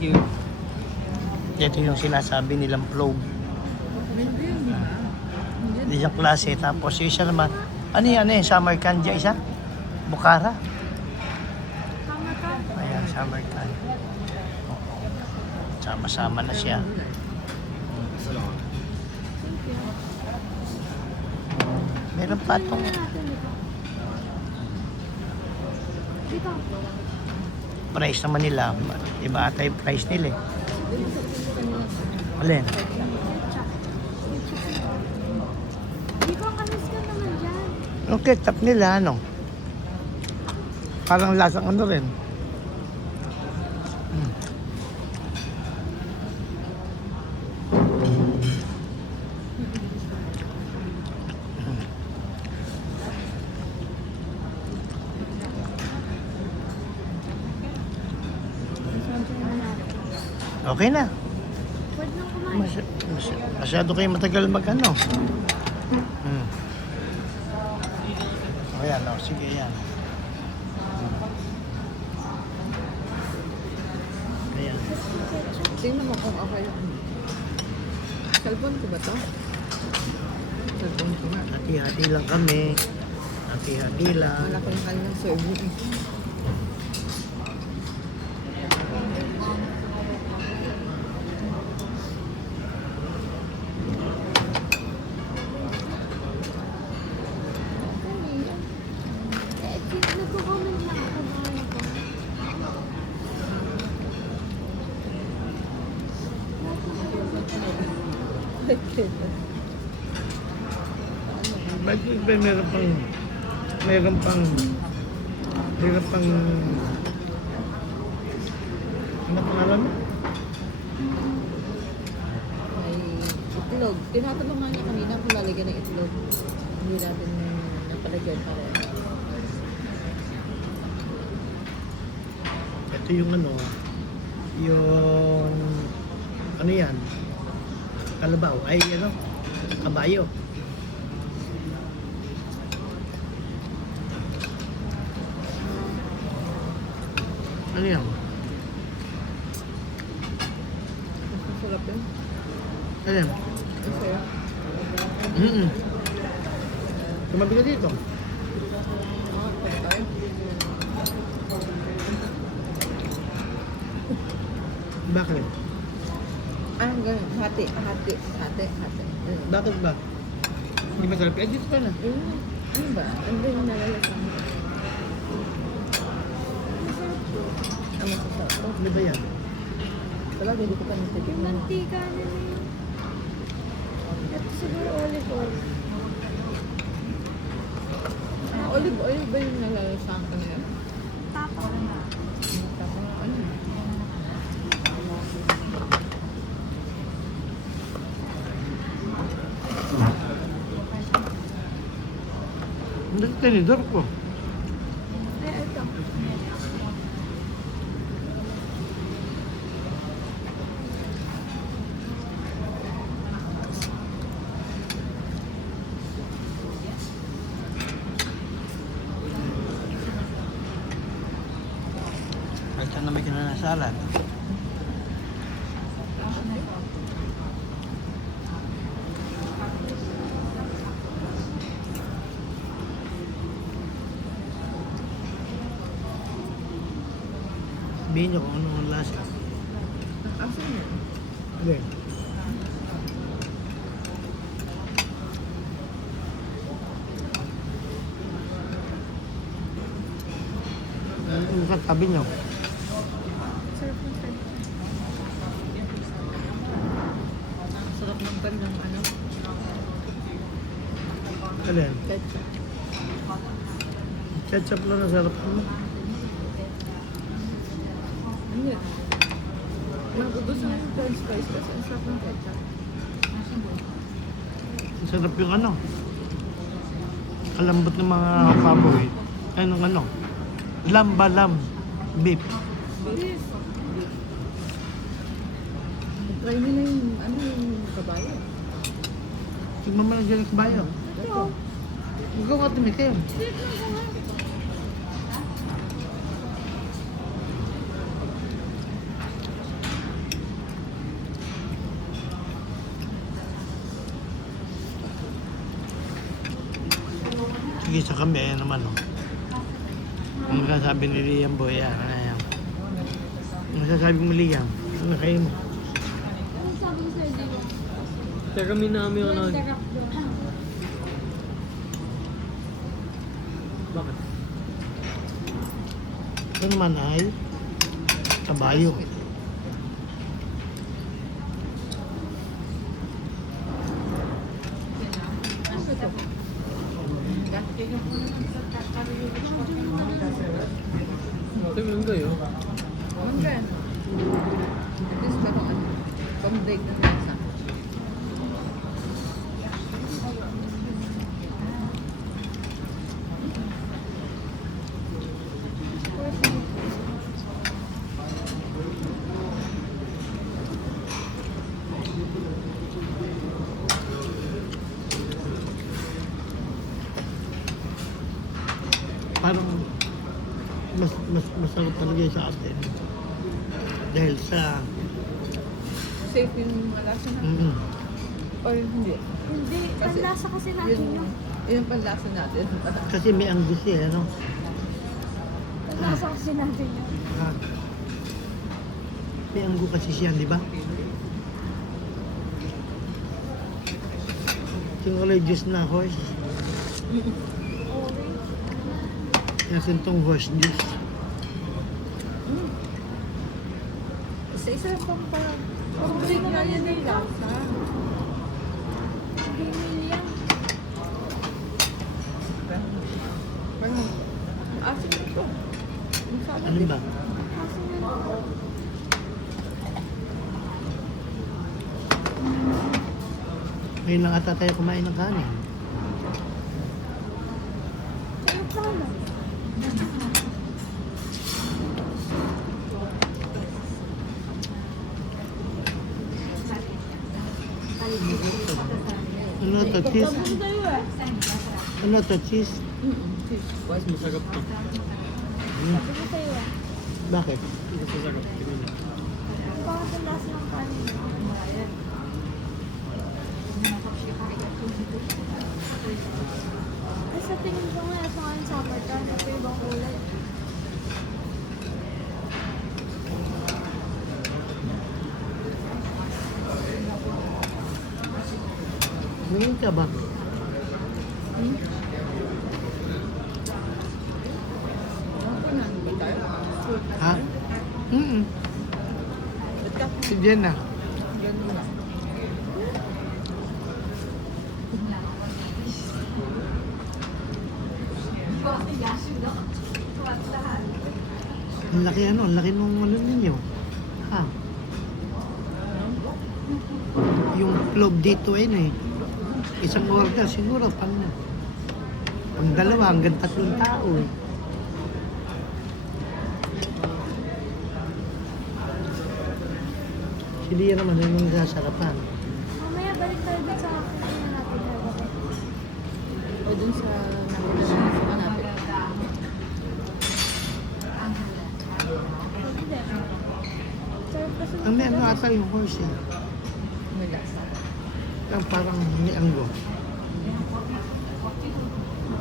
Ito yung sinasabi nilang probe. Isang klase. Tapos yung isa naman, ano yan summer candy isa? Bukhara. Ayan, summer candy. Sama-sama na siya. Meron pa itong price naman nila. Iba ata yung price nila eh. Alin? Yung ketchup nila, ano? Parang lasang ano rin. Okay na. Masyado kayo matagal mag-ano. O yan, o. Sige, yan. Ayan. Tingnan mo kung okay. Cellphone ko ba to? Cellphone ko nga. Hati-hati lang kami. Hati-hati lang. Wala ko yung kanilang serving. Bakit ba meron pang ano pangalan mo? May itlog. Tinatanong nga niya kanina kung lalagyan ng itlog. Hindi natin napalagyan para. Ito yung ano yan? Kalabaw, ay kabayo. Ano yan? Masarap yun. Ano yan? Masarap. Tumabi ka dito. Pagkain. Bakit? Ganun. Hati. Bakit ba? Hindi masarap. Dito ka na. Ano ba? Ano ba yung nalalasan? Ang masasarap. Ano ba yan? Talaga, hindi ko pa natitignan. Yung mantika na yun. Ito siguro olive oil. Olive oil ba yung nalalasan ka niya? Tapos. Tapos, ano? Hindi ka tinidor ko. Ito. Kahit na may kinanasalan. Sabihin niyo kung ano ang lasa. Asan yun? Okay. Ano sa tabi niyo? Sarap ng french. Sarap ng pan ng ano? Alin? Ketchup. Ketchup lang ang sarap mo. Ano yun? Nagugusto ko yung french fries kasi ang sarap ng ketchup. Sarap yung kalambot ng mga baboy. Anong lamb beef. Beef. Try mo na yung kabayo. Tignan mo lang dyan ang kabayo. Ito. Ikaw nga tumikim. Tigisa kami, ayan naman, oh. Ang sabi ni Liam Boy, ayan. Ang sasabi mo, Liam, ano kayo mo? Ano sabi ko sa'yo, di ba? Kaya kami namin ano. Darap doon. Bakit? Ito naman ay kabayo. Ano to? Ito yung kayo. Mangga. At least merong ano, pang-break na isa. Parang masarap talaga yung sa atin. Dahil sa... Safe yung malasa na. Or hindi. Hindi, Kasi- panlasa kasi natin Yun, yung... yun ang panlasa natin. Kasi may angus eh, ano? Panlasa kasi natin yung... Ah. May anggo kasi siya, di ba? Yung kulay juice na horse. Orange. Yan itong horse juice. Isa-isa pang parang pang-break na yan yung lasa. Million. Parang asin ito. Yung salad Ano eh. ba? Kasi nga, Ngayon lang ata tayo kumain ng kanin. sa'yo pala. Ano to, cheese? Sabi ko sa'yo eh. Ano to, cheese? Mas masarap to. Sabi ko sa'yo eh. Bakit? Mas masarap. Tingnan mo. Ang bakit ang lasa ng kanin? Ay, sa tingin ko nga, sa akin summertime, ito yung ibang kulay. Ngayon ka ba? Ano ba tayo? Ha? Ba't ka? Si Jenna. Ganun na. Ang laki ano, ang laki nung ano ninyo. Ha? Yung club dito eh. Isang order siguro pang dalawa hanggang 3 tao eh. Si Lia naman yun yung sasarapan. Mamaya balik tayo dun sa kanya natin. O dun sa nakita natin. Hindi. Sarap kasi Ang may ano ata yung horse eh. May lasa. Ang parang may anggo.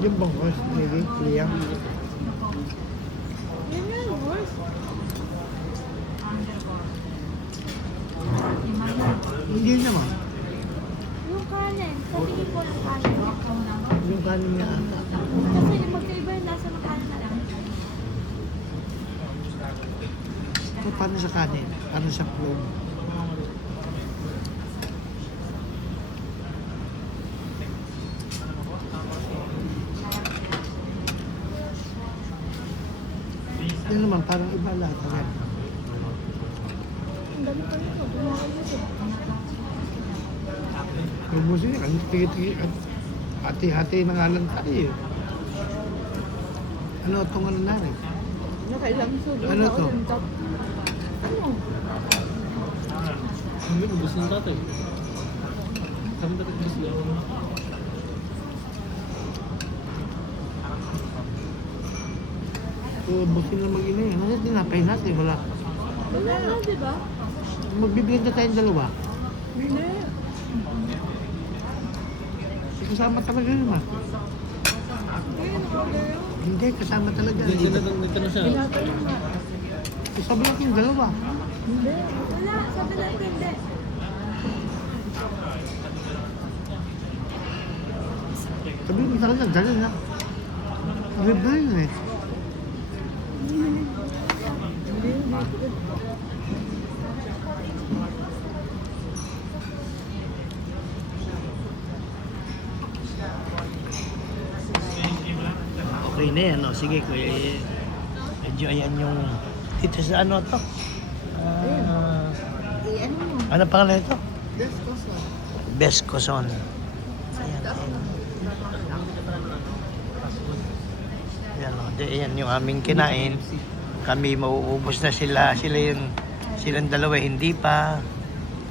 Yung bang horse, maybe, Lia? Yun yung horse. Hindi naman. Yung kanin. Sa tingin ko yung kanin. Yung kanin niya ata. Kasi magkaiba yung lasa ng kanin natin. So, paano sa kanin? Paano sa club? Yan naman, parang iba lahat. Rin. Ang dami pa nito. Bumakayos eh. Ubusin niya, kasi tigi-tigi at hati-hati na nga lang tayo. Ano itong ano na rin? Nakailang sulo. Ano to? Ano? Hindi, ubus ng tatay. Kami dapat ubus lang. Ubusin lang mag-ina yun. Ano tinapay natin? Wala. Wala na, di ba? Magbibigay na tayong dalawa. Hindi. Kasama talaga yun ah. Hindi, kasama talaga. Dito na siya. Sabi natin yung dalawa. Hindi. Wala. Sabi natin hindi. Sabi mo talaga, dalawa na. Libre yun eh. Okay na yan, no? Sige, kuya. Medyo ayan yung... Dito sa ano to? Ano mo? Ano pangalan ito? Best ko so. Best Coson. Ayan, ayan. Ayan yung aming kinain. Kami mauubos na sila. Silang dalawa hindi pa.